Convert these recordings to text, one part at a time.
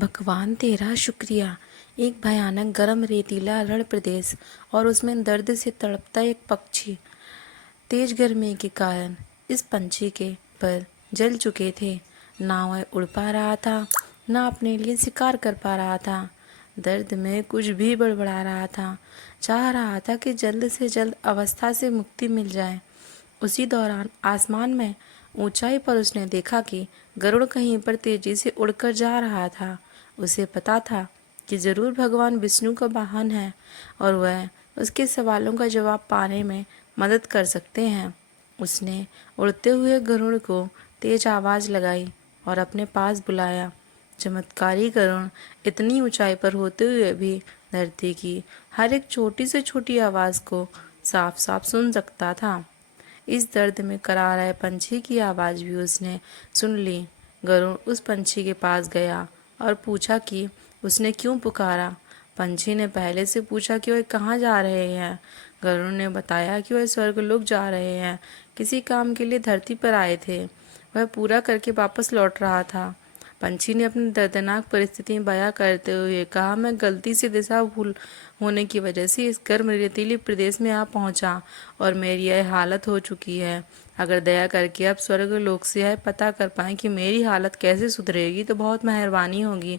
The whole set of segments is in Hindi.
भगवान तेरा शुक्रिया। एक भयानक गर्म रेतीला रण प्रदेश और उसमें दर्द से तड़पता एक पक्षी। तेज गर्मी के कारण इस पंछी के पर जल चुके थे। ना वह उड़ पा रहा था, ना अपने लिए शिकार कर पा रहा था। दर्द में कुछ भी बड़बड़ा रहा था, चाह रहा था कि जल्द से जल्द अवस्था से मुक्ति मिल जाए। उसी दौरान आसमान में ऊंचाई पर उसने देखा कि गरुड़ कहीं पर तेजी से उड़कर जा रहा था। उसे पता था कि जरूर भगवान विष्णु का वाहन है और वह उसके सवालों का जवाब पाने में मदद कर सकते हैं। उसने उड़ते हुए गरुड़ को तेज आवाज़ लगाई और अपने पास बुलाया। चमत्कारी गरुड़ इतनी ऊंचाई पर होते हुए भी धरती की हर एक छोटी से छोटी आवाज़ को साफ साफ सुन सकता था। इस दर्द में करा रहे पंछी की आवाज़ भी उसने सुन ली। गरुड़ उस पंछी के पास गया और पूछा कि उसने क्यों पुकारा। पंछी ने पहले से पूछा कि वह कहाँ जा रहे हैं। गरुड़ ने बताया कि वह स्वर्गलोक जा रहे हैं, किसी काम के लिए धरती पर आए थे। वह पूरा करके वापस लौट रहा था। पंछी ने अपनी दर्दनाक परिस्थिति बयां करते हुए कहा, मैं गलती से दिशा भूल होने की वजह से इस गर्म रेतीले प्रदेश में आ पहुंचा और मेरी यह हालत हो चुकी है। अगर दया करके आप स्वर्ग लोक से यह पता कर पाएं कि मेरी हालत कैसे सुधरेगी तो बहुत मेहरबानी होगी।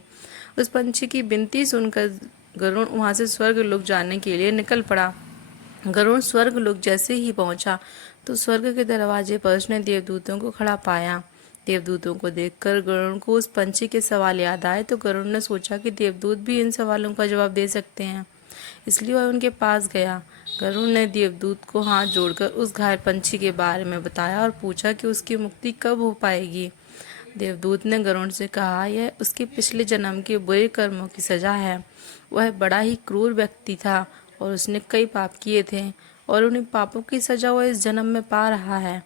उस पंछी की विनती सुनकर गरुड़ वहां से स्वर्ग लोक जाने के लिए निकल पड़ा। गरुड़ स्वर्ग लोक जैसे ही पहुंचा तो स्वर्ग के दरवाजे पर उसने देवदूतों को खड़ा पाया। देवदूतों को देखकर गरुड़ को उस पंछी के सवाल याद आए तो गरुड़ ने सोचा कि देवदूत भी इन सवालों का जवाब दे सकते हैं, इसलिए वह उनके पास गया। गरुड़ ने देवदूत को हाथ जोड़कर उस घायल पंछी के बारे में बताया और पूछा कि उसकी मुक्ति कब हो पाएगी। देवदूत ने गरुड़ से कहा, यह उसके पिछले जन्म के बुरे कर्मों की सजा है। वह बड़ा ही क्रूर व्यक्ति था और उसने कई पाप किए थे और उन्हीं पापों की सजा वह इस जन्म में पा रहा है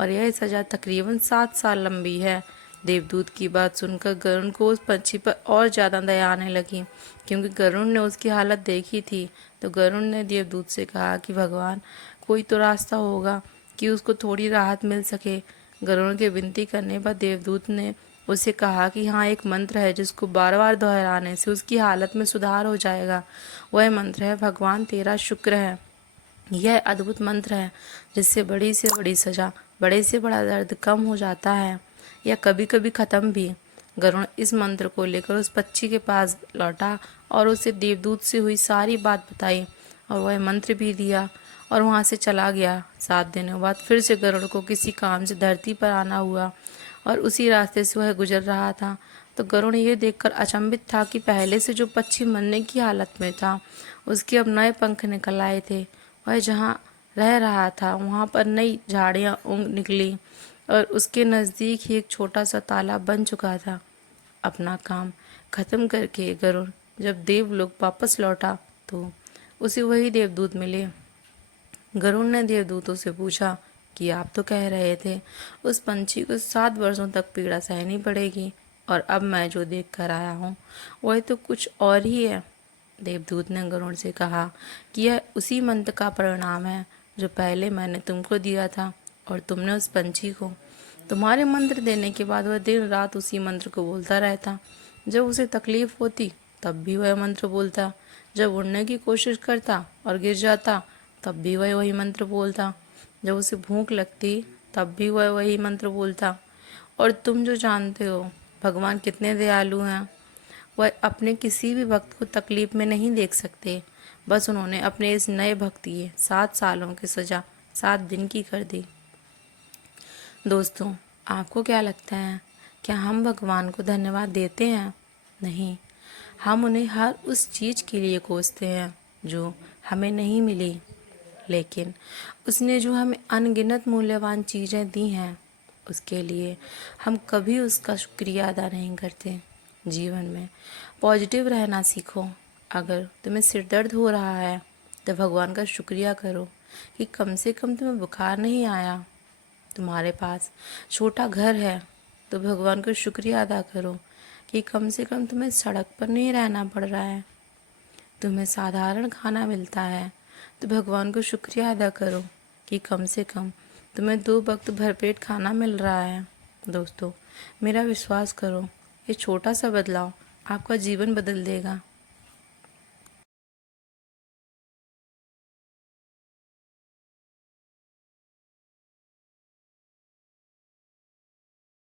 और यह सजा तकरीबन 7 साल लंबी है। देवदूत की बात सुनकर गरुड़ को उस पंछी पर और ज्यादा दया आने लगी, क्योंकि गरुड़ ने उसकी हालत देखी थी। तो गरुड़ ने देवदूत से कहा कि भगवान, कोई तो रास्ता होगा कि उसको थोड़ी राहत मिल सके। गरुड़ के विनती करने पर देवदूत ने उसे कहा कि हाँ, एक मंत्र है जिसको बार बार दोहराने से उसकी हालत में सुधार हो जाएगा। वह मंत्र है, भगवान तेरा शुक्र है। यह अद्भुत मंत्र है जिससे बड़ी से बड़ी सजा, बड़े से बड़ा दर्द कम हो जाता है या कभी कभी खत्म भी। गरुड़ इस मंत्र को लेकर उस पक्षी के पास लौटा और उसे देवदूत से हुई सारी बात बताई और वह मंत्र भी दिया और वहां से चला गया। 7 दिनों बाद फिर से गरुड़ को किसी काम से धरती पर आना हुआ और उसी रास्ते से वह गुजर रहा था। तो गरुड़ ये देखकर अचंभित था कि पहले से जो पक्षी मरने की हालत में था उसके अब नए पंख निकल आए थे। वह जहाँ रह रहा था वहाँ पर नई झाड़ियाँ उग निकली और उसके नज़दीक ही एक छोटा सा तालाब बन चुका था। अपना काम खत्म करके गरुड़ जब देवलोक वापस लौटा तो उसे वही देवदूत मिले। गरुड़ ने देवदूतों से पूछा कि आप तो कह रहे थे उस पंछी को 7 वर्षों तक पीड़ा सहनी पड़ेगी और अब मैं जो देख कर आया हूँ वह तो कुछ और ही है। देवदूत ने गरुड़ से कहा कि यह उसी मंत्र का परिणाम है जो पहले मैंने तुमको दिया था और तुमने उस पंछी को। तुम्हारे मंत्र देने के बाद वह दिन रात उसी मंत्र को बोलता रहता। जब उसे तकलीफ होती तब भी वह मंत्र बोलता, जब उड़ने की कोशिश करता और गिर जाता तब भी वह वही मंत्र बोलता, जब उसे भूख लगती तब भी वह वही मंत्र बोलता। और तुम जो जानते हो भगवान कितने दयालु हैं, वह अपने किसी भी भक्त को तकलीफ में नहीं देख सकते। बस उन्होंने अपने इस नए भक्त की 7 सालों की सजा 7 दिन की कर दी। दोस्तों, आपको क्या लगता है, क्या हम भगवान को धन्यवाद देते हैं? नहीं, हम उन्हें हर उस चीज़ के लिए कोसते हैं जो हमें नहीं मिली, लेकिन उसने जो हमें अनगिनत मूल्यवान चीज़ें दी हैं उसके लिए हम कभी उसका शुक्रिया अदा नहीं करते। जीवन में पॉजिटिव रहना सीखो। अगर तुम्हें सिर दर्द हो रहा है तो भगवान का शुक्रिया करो कि कम से कम तुम्हें बुखार नहीं आया। तुम्हारे पास छोटा घर है तो भगवान का शुक्रिया अदा करो कि कम से कम तुम्हें सड़क पर नहीं रहना पड़ रहा है। तुम्हें साधारण खाना मिलता है तो भगवान को शुक्रिया अदा करो कि कम से कम तुम्हें 2 वक्त भरपेट खाना मिल रहा है। दोस्तों, मेरा विश्वास करो, ये छोटा सा बदलाव आपका जीवन बदल देगा।